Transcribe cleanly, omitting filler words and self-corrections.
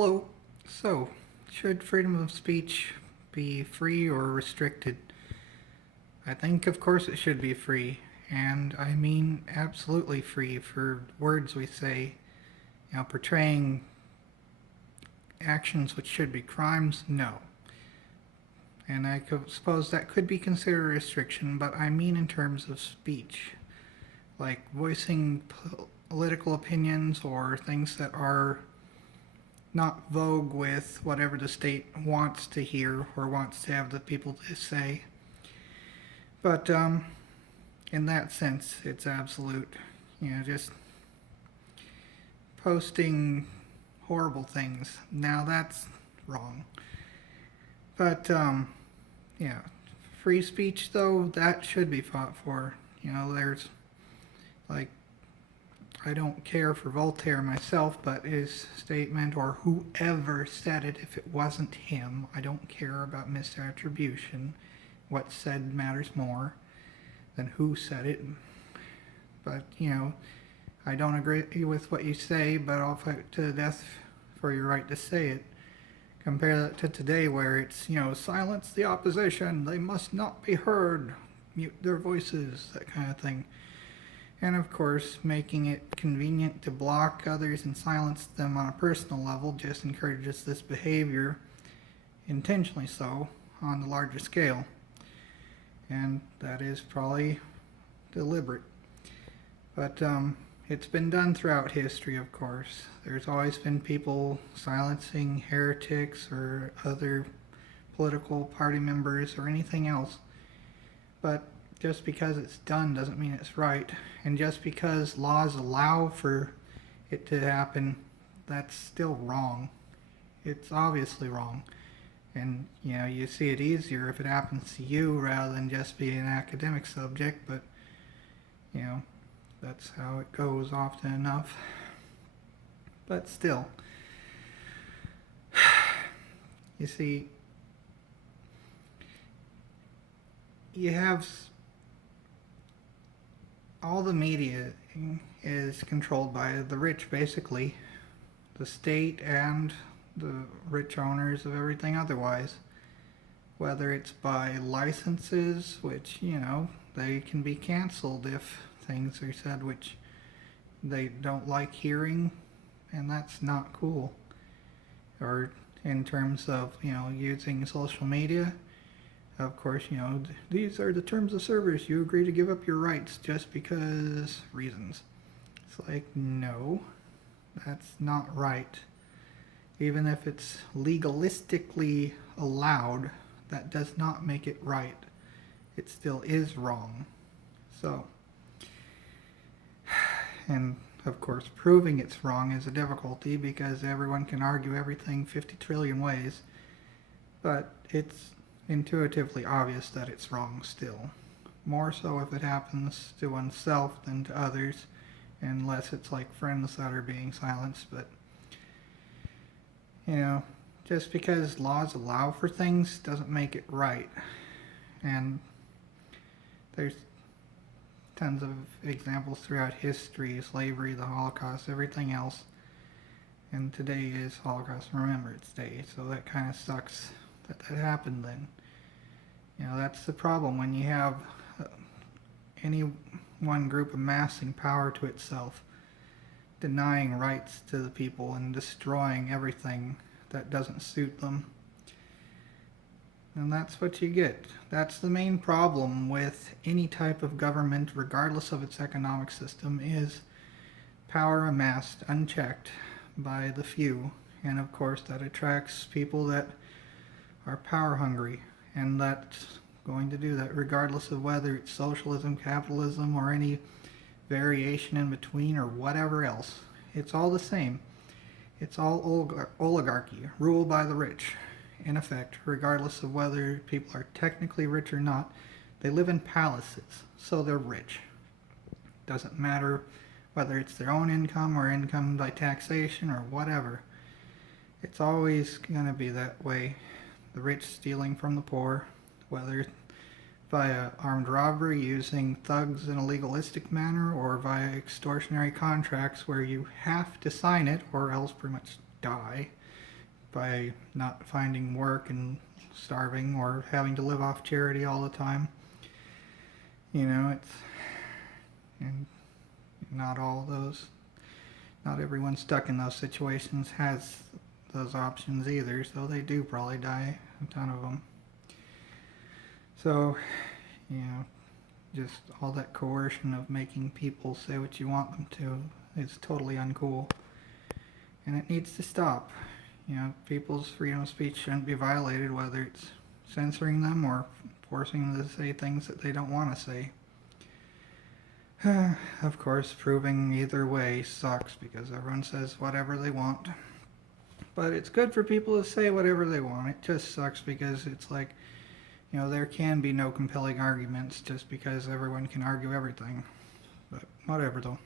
Hello. So, should freedom of speech be free or restricted? I think, of course, it should be free. And I mean absolutely free for words we say, portraying actions which should be crimes, no. And I suppose that could be considered a restriction, but I mean in terms of speech. Like voicing political opinions or things that are not vogue with whatever the state wants to hear or wants to have the people to say. But in that sense, it's absolute. Just posting horrible things. Now that's wrong. But yeah, free speech though that should be fought for. There's like I don't care for Voltaire myself, but his statement, or whoever said it, if it wasn't him, I don't care about misattribution. What's said matters more than who said it. But, I don't agree with what you say, but I'll fight to the death for your right to say it. Compare that to today where it's, silence the opposition, they must not be heard, mute their voices, that kind of thing. And of course, making it convenient to block others and silence them on a personal level just encourages this behavior, intentionally so, on the larger scale. And that is probably deliberate. But it's been done throughout history, of course. There's always been people silencing heretics or other political party members or anything else. But just because it's done doesn't mean it's right. And just because laws allow for it to happen, that's still wrong. It's obviously wrong. And, you see it easier if it happens to you rather than just be an academic subject, but, that's how it goes often enough. But still, you see, you have all the media is controlled by the rich, basically, the state and the rich owners of everything otherwise. Whether it's by licenses, which, they can be canceled if things are said which they don't like hearing, and that's not cool. Or in terms of, using social media, of course, these are the terms of service. You agree to give up your rights just because reasons. It's like, no, that's not right. Even if it's legalistically allowed, that does not make it right. It still is wrong. So, and of course, proving it's wrong is a difficulty because everyone can argue everything 50 trillion ways, but it's intuitively obvious that it's wrong still. More so if it happens to oneself than to others, unless it's like friends that are being silenced. But, just because laws allow for things doesn't make it right. And there's tons of examples throughout history, slavery, the Holocaust, everything else. And today is Holocaust Remembrance Day, so that kind of sucks that happened then. That's the problem when you have any one group amassing power to itself, denying rights to the people and destroying everything that doesn't suit them. And that's what you get. That's the main problem with any type of government, regardless of its economic system, is power amassed unchecked by the few. And of course that attracts people that are power hungry, and that's going to do that regardless of whether it's socialism, capitalism, or any variation in between or whatever else. It's all the same. It's all oligarchy, ruled by the rich, in effect, regardless of whether people are technically rich or not. They live in palaces, so they're rich. Doesn't matter whether it's their own income or income by taxation or whatever. It's always going to be that way. The rich stealing from the poor, whether via armed robbery using thugs in a legalistic manner or via extortionary contracts where you have to sign it or else pretty much die. by not finding work and starving or having to live off charity all the time. You know, it's, and not all those, not everyone stuck in those situations has those options either, so they do probably die, a ton of them. So, you know, just all that coercion of making people say what you want them to is totally uncool. And it needs to stop. You know, people's freedom of speech shouldn't be violated, whether it's censoring them or forcing them to say things that they don't want to say. Of course, proving either way sucks because everyone says whatever they want. But it's good for people to say whatever they want. It just sucks because it's like, you know, there can be no compelling arguments just because everyone can argue everything. But whatever though.